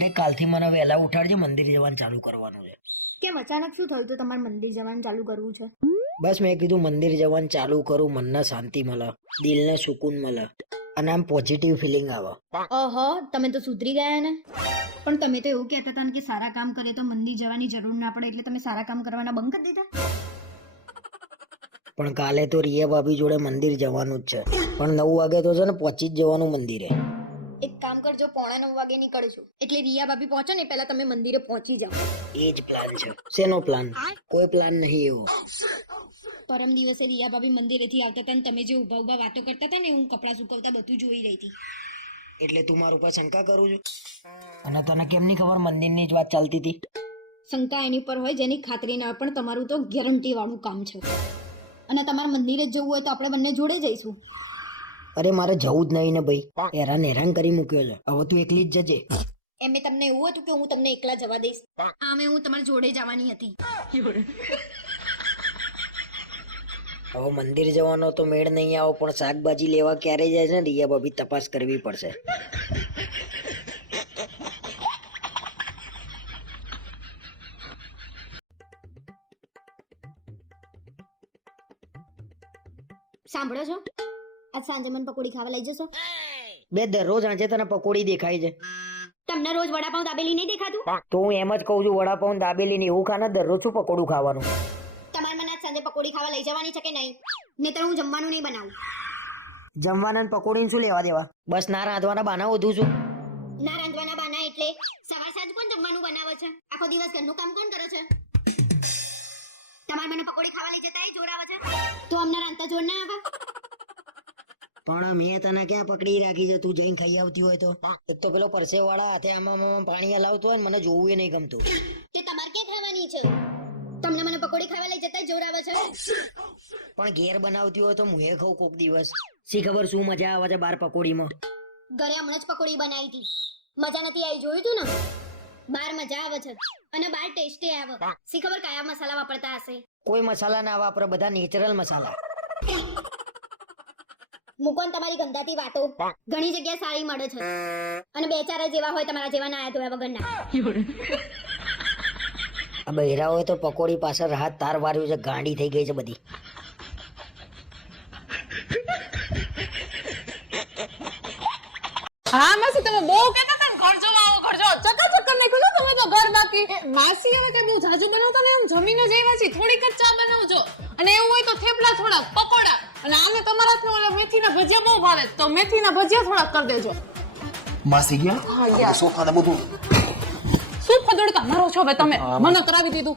અરે કાલથી મને વહેલા ઉઠાડજે મંદિર જવાનું ચાલુ કરવાનું છે. કેમ અચાનક શું થયું? તો તમારે મંદિર જવાનું ચાલુ કરવું છે? બસ મેં કીધું મંદિર જવાનું ચાલુ કરું મનને શાંતિ મળે દિલને સુકૂન મળે અને આમ પોઝિટિવ ફિલિંગ આવે. ઓહો તમે તો સુધરી ગયા ને? પણ તમે તો એવું કહેતા હતા ને કે સારા કામ કરે તો મંદિર જવાની જરૂર ના પડે એટલે તમે સારા કામ કરવાના બંધ કરી દીધા? પણ કાલે તો રિયા ભાભી જોડે મંદિર જવાનું જ છે. પણ નવ વાગે તો છે ને પહોંચી જ જવાનું મંદિરે. એક કામ કરજો પોણા નવ વાગે નીકળશું એટલે રિયા ભાભી પહોંચો ને પહેલા તમે મંદિરે પહોંચી જાઓ. એ જ પ્લાન છે. શેનો પ્લાન કોઈ પ્લાન નહીં એવો. પરમ દિવસે રિયા ભાભી મંદિરેથી આવતા હતા ને તમે જે ઊભા ઊભા વાતો કરતા હતા ને હું કપડાં સુકવતા બધું જોઈ રહી હતી. એટલે તું મારા ઉપર શંકા કરું છું? અને તને કેમ ની ખબર મંદિરની જ વાત ચાલતી હતી? શંકા એની પર હોય જેની ખાતરી ના હોય પણ તમારું તો ગેરંટી વાળું કામ છે. અને તમારે મંદિરે જ જવું હોય તો આપણે બંને જોડે જઈશું. અરે મારે જવું જ નહીં ને ભાઈ. હેરાન હેરાન કરી મૂક્યો છે. હવે તું એકલી જ જજે. એમે તમને એવું હતું કે હું તમને એકલા જવા દઈશ. આમે હું તમારી જોડે જવાની હતી. હવે મંદિર જવાનો તો મેળ નહીં આવો પણ શાકભાજી લેવા ક્યારે જાય છે ને? રિયા ભાભી તપાસ કરવી પડશે. સાંભળો છો? આજ સાંજે મને પકોડી ખાવા લઈ જશો? બે દરરોજ આજે તને પકોડી દેખાય છે. તમને રોજ વડાપાઉં દાબેલી નહીં દેખાતું? તો હું એમ જ કહું છું વડાપાઉં દાબેલી ને એવું ખાને દરરોજ શું પકોડું ખાવાનું? તમારે મને આજ સાંજે પકોડી ખાવા લઈ જવાની છે કે નહીં? નહીતર હું જમવાનું નહીં બનાવું. જમવાના પકોડી શું લેવા દેવા? બસ ના રાંધવાના બાના વધુ છું. ના રાંધવાના બાના એટલે સવાર સાંજ કોણ જમવાનું બનાવે છે? આખો દિવસ ઘરનું કામ કોણ કરે છે? તમારે મને પકોડી ખાવા લઈ જતા જોર આવે છે? તો અમને રાંધતા જોર ના આવે? પણ મેં તને ક્યાં પકડી રાખી છે? તું જઈને ખાઈ આવતી હોય તો. એક તો પેલો પરસેવ વાળા હાથે આમાં પાણી હલાવતો હોય ને મને જોવું નહીં ગમતું. તે તમારે ક્યાં ખાવાની છે? તમને મને પકોડી ખાવા લઈ જતા જોર આવે છે? પણ ઘેર બનાવતી હોય તો મુએ ખાઉં કોક દિવસ. શી ખબર શું મજા આવે છે બાર પકોડીમાં? ઘરે હમણાં જ પકોડી બનાવી હતી. મજા નથી આવી જોયું તું ને? બાર મજા આવે છે અને બાર ટેસ્ટી આવે. શી ખબર કયા મસાલા વાપરતા હશે? કોઈ મસાલા ના વાપરે બધા નેચરલ મસાલા. મૂકો ને તમારી ગંદાતી વાતો ઘણી જગ્યાએ સારી મળે છે. અને બે ચાર જ એવા હોય તમારા જેવા ના આવ્યા વગર ના આ બહેરા હોય તો પકોડી પાછળ હાથ તાર વાર્યું છે ગાંડી થઈ ગઈ છે બધી. હા માસી તમે બહુ કહેતા હતા ને ઘર જોવા આવો ઘર જોવા ચક્કર કરી નાખ્યું તમે તો ઘર બાકી? માસી હવે કઈ બહુ જાજુ બનાવતા ને એમ જમીને જ આવ્યા છે થોડીક જ ચા બનાવજો. અને એવું હોય તો થેપલા થોડા પકોડા. અને આને તમારા હાથના ઓલા મેથીના ભજીયા બહુ ભાવે. તો મેથીના ભજીયા થોડાક કરી દેજો. માસી ગયા? સોફા બધું. શું ફદડતા મારો છો હવે તમે. મને કરાવી દીધું.